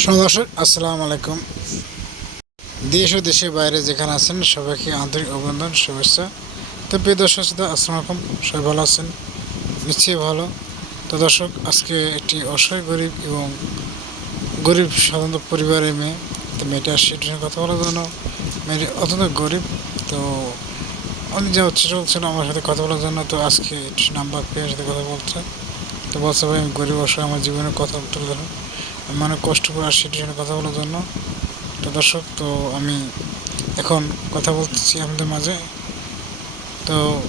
দর্শক, আসসালামু আলাইকুম। দেশ ও দেশের বাইরে যেখানে আছেন সবাইকে আন্তরিক অভিনন্দন, শুভেচ্ছা। তো প্রিয় দর্শক, শ্রোতা, আসসালামু সবাই ভালো আছেন? নিশ্চয়ই ভালো। তো দর্শক, আজকে একটি অসহায় গরিব এবং গরিব সাধারণত পরিবারের মেয়ে, তো মেয়েটার সেটা কথা বলার জন্য। মেয়েটি অত্যন্ত গরিব, তো অনেক যা হচ্ছে চলছিল আমার সাথে কথা বলার জন্য। তো আজকে একটি নাম্বার পেয়ে সাথে কথা বলছে। তো বলছে, ভাই, আমি গরিব, অসহায়, আমার জীবনের কথা তুলে ধরুন অনেক কষ্ট করে এটির সাথে কথা বলার জন্য। তো দর্শক, তো আমি এখন কথা বলতেছি আমাদের মাঝে। তো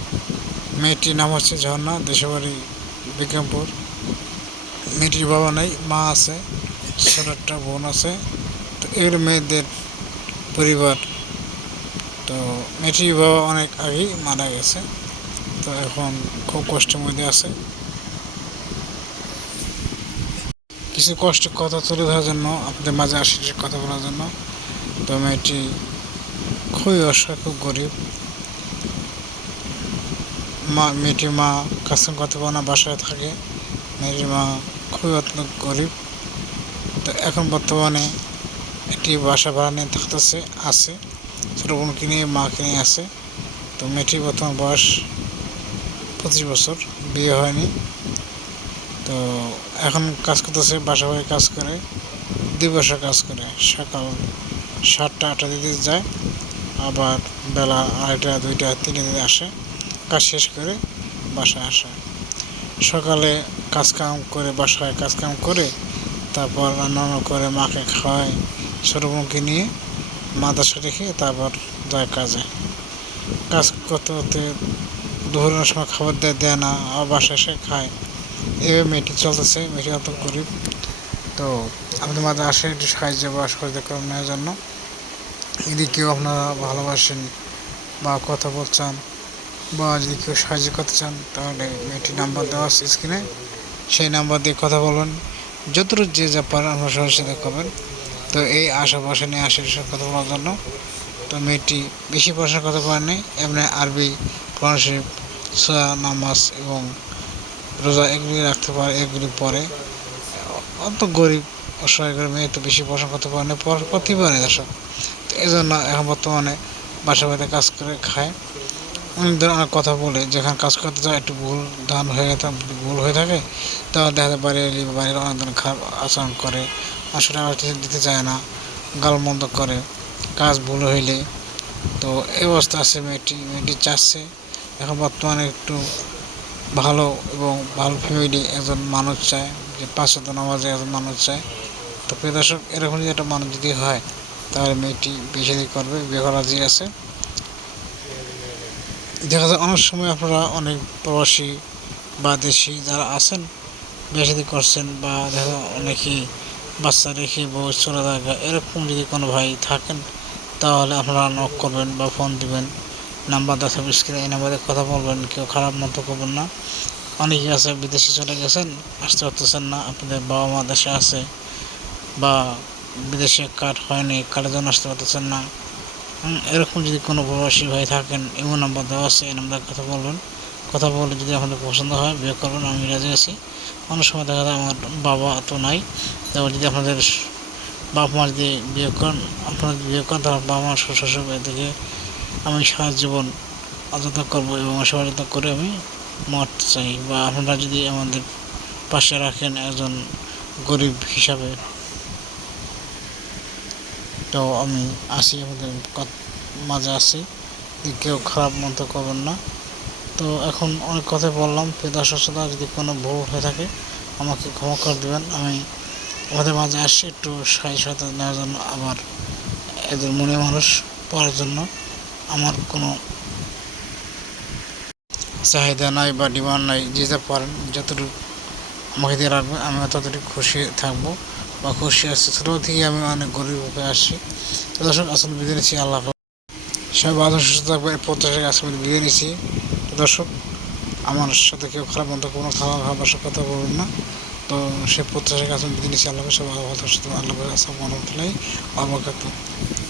মেয়েটির নাম হচ্ছে ঝর্ণা দেশের বাড়ি বিক্রমপুর। মেয়েটির বাবা নাই, মা আছে, ছোট একটা বোন আছে। তো এর মেয়েদের পরিবার। তো মেয়েটির বাবা অনেক আগেই মারা গেছে। তো এখন খুব কষ্টের মধ্যে আছে। কিছু কষ্ট কথা তুলে ধরার জন্য, আপনাদের মাঝে আসি কথা বলার জন্য। তো মেয়েটি খুবই অসহায়, খুব গরিব। মা, মেয়েটির মা কাছে কথা বলা বাসায় থাকে। মেয়েটির মা খুবই অত্যন্ত গরিব। তো এখন বর্তমানে একটি বাসা ভাড়া নিয়ে থাকতেছে, আছে। ছোটো বোনকে নিয়ে, মাকে নিয়ে আছে। তো মেয়েটির বর্তমান বয়স পঁচিশ বছর, বিয়ে হয়নি। তো এখন কাজ করতেছে, বাসা বাড়ি কাজ করে, দুই বছর কাজ করে। সকাল সাতটা, আটটা দিতে যায়, আবার বেলা আড়াইটা, দুইটা, তিনটে দিতে আসে। কাজ শেষ করে বাসায় আসে। সকালে কাজ কাম করে, বাসায় কাজ কাম করে, তারপর রান্না করে মাকে খাওয়ায় ছোটো নিয়ে মাদাসা রেখে তারপর যায় কাজে। কাজ করতে করতে দুপুরের সময় খাবার দেয় দেয় না, আবার বাসায় এসে খায়। এভাবে মেয়েটি চলতেছে মেয়েটি অত গরিব। তো আপনাদের মাঝে আসে একটু সাহায্য বা সহযোগিতা নেওয়ার জন্য। যদি কেউ আপনারা ভালোবাসেন বা কথা বলছেন বা যদি কেউ সাহায্য করতে চান, তাহলে মেয়েটির নাম্বার দেওয়া আছে স্ক্রিনে। সেই নাম্বার দিয়ে কথা বলবেন যতটুকু যে যা পারেন আপনার সবার সাথে করবেন। তো এই আশেপাশে নিয়ে আসে সব কথা বলার জন্য। তো মেয়েটি বেশি পড়াশোনা করতে পারেনি এমনি আরবি কোরআন শরীফ সোয়া, নামাজ এবং রোজা এগুলি রাখতে পারে এগুলি পরে। অত গরিব, অসহায় মেয়ে তো বেশি পড়াশোনা করতে পারে না পড়া করতেই পারে দর্শক। তো এই জন্য এখন বর্তমানে বাসা বাড়িতে কাজ করে খায়। অনেক ধরনের অনেক কথা বলে, যেখানে কাজ করতে যায় একটু ভুল ধান হয়ে গেছে ভুল হয়ে থাকে তাহলে দেখা যায় বাড়ি এলে বাড়ির অনেক ধরনের খারাপ আচরণ করে, আসলে দিতে চায় না, গালমন্দ করে, কাজ ভুল হইলে। তো এই অবস্থা আছে মেয়েটি মেয়েটি চাচ্ছে। এখন বর্তমানে একটু ভালো এবং ভালো ফ্যামিলি একজন মানুষ চায়, যে পাঁচশত নামাজে একজন মানুষ চায়। তো প্রিয় দর্শক, এরকম যদি একটা মানুষ যদি হয়, তাহলে মেয়েটি বিয়ে করবে বিয়ে আছে। দেখা যায় অনেক সময় আপনারা অনেক প্রবাসী বা দেশি যারা আছেন বিয়ে করছেন বা দেখা অনেকেই বাচ্চা রেখে বউ চলে থাকা এরকম যদি কোনো ভাই থাকেন, তাহলে আপনারা নক করবেন বা ফোন দিবেন। নাম্বার থাকবে স্ক্রিনে এই নাম্বারে কথা বলবেন, কেউ খারাপ মতো করবেন না। অনেকেই আছে, বিদেশে চলে গেছেন, আসতে পারতেছেন না, আপনাদের বাবা মা দেশে আছে বা বিদেশে কার্ড হয়নি কার্ডের জন্য আসতে পারতেছেন না। এরকম যদি কোনো প্রবাসী ভাই থাকেন এমন নাম্বার দেওয়া আছে, এই নাম্বারে কথা বলবেন। কথা বলে যদি আপনাদের পছন্দ হয়, বিয়ে করবেন, আমি রাজি আছি। অনেক সময় দেখা যায় আমার বাবা তো নাই, তারপর যদি আপনাদের বাপ মা যদি বিয়ে করেন, আপনারা বিয়ে করেন, তাহলে বাবা মা শ্বশুর থেকে আমি সারা জীবন অযথা করব এবং সহযোগিতা করে আমি মরতে চাই বা আপনারা যদি আমাদের পাশে রাখেন একজন গরিব হিসাবে, তো আমি আসি আমাদের মাঝে আসি কেউ খারাপ মন্ত করবেন না। তো এখন অনেক কথা বললাম। পেদা সচেতা যদি কোনো ভুল হয়ে থাকে, আমাকে ক্ষমা করে দেবেন। আমি আমাদের মাঝে আসি একটু সাহায্য নেওয়ার জন্য, আবার এদের মনে মানুষ পড়ার জন্য। আমার কোনো চাহিদা নাই বা ডিমান্ড নাই, যে যা পারেন, যতটুকু আমাকে দিয়ে রাখবে আমি ততটুকু খুশি থাকব বা খুশি আসছি ছোটো থেকে আমি অনেক গরিব হয়ে আসছি দর্শক আসলে বিদায় নিচ্ছি আল্লাহ সবাই ভালো সুস্থ থাকবে প্রত্যাশা আজকে বিদায় নিচ্ছি। দর্শক, আমার সাথে কেউ খারাপ মতো কোনো খারাপ ভালোবাসার কথা বলবেন না। তো সে প্রত্যাশা কাছে বিদায় নিচ্ছি আল্লাহ সবাই ভালো সুস্থ আল্লাহ আসসালামু আলাইকুম রহমতুল্লাহি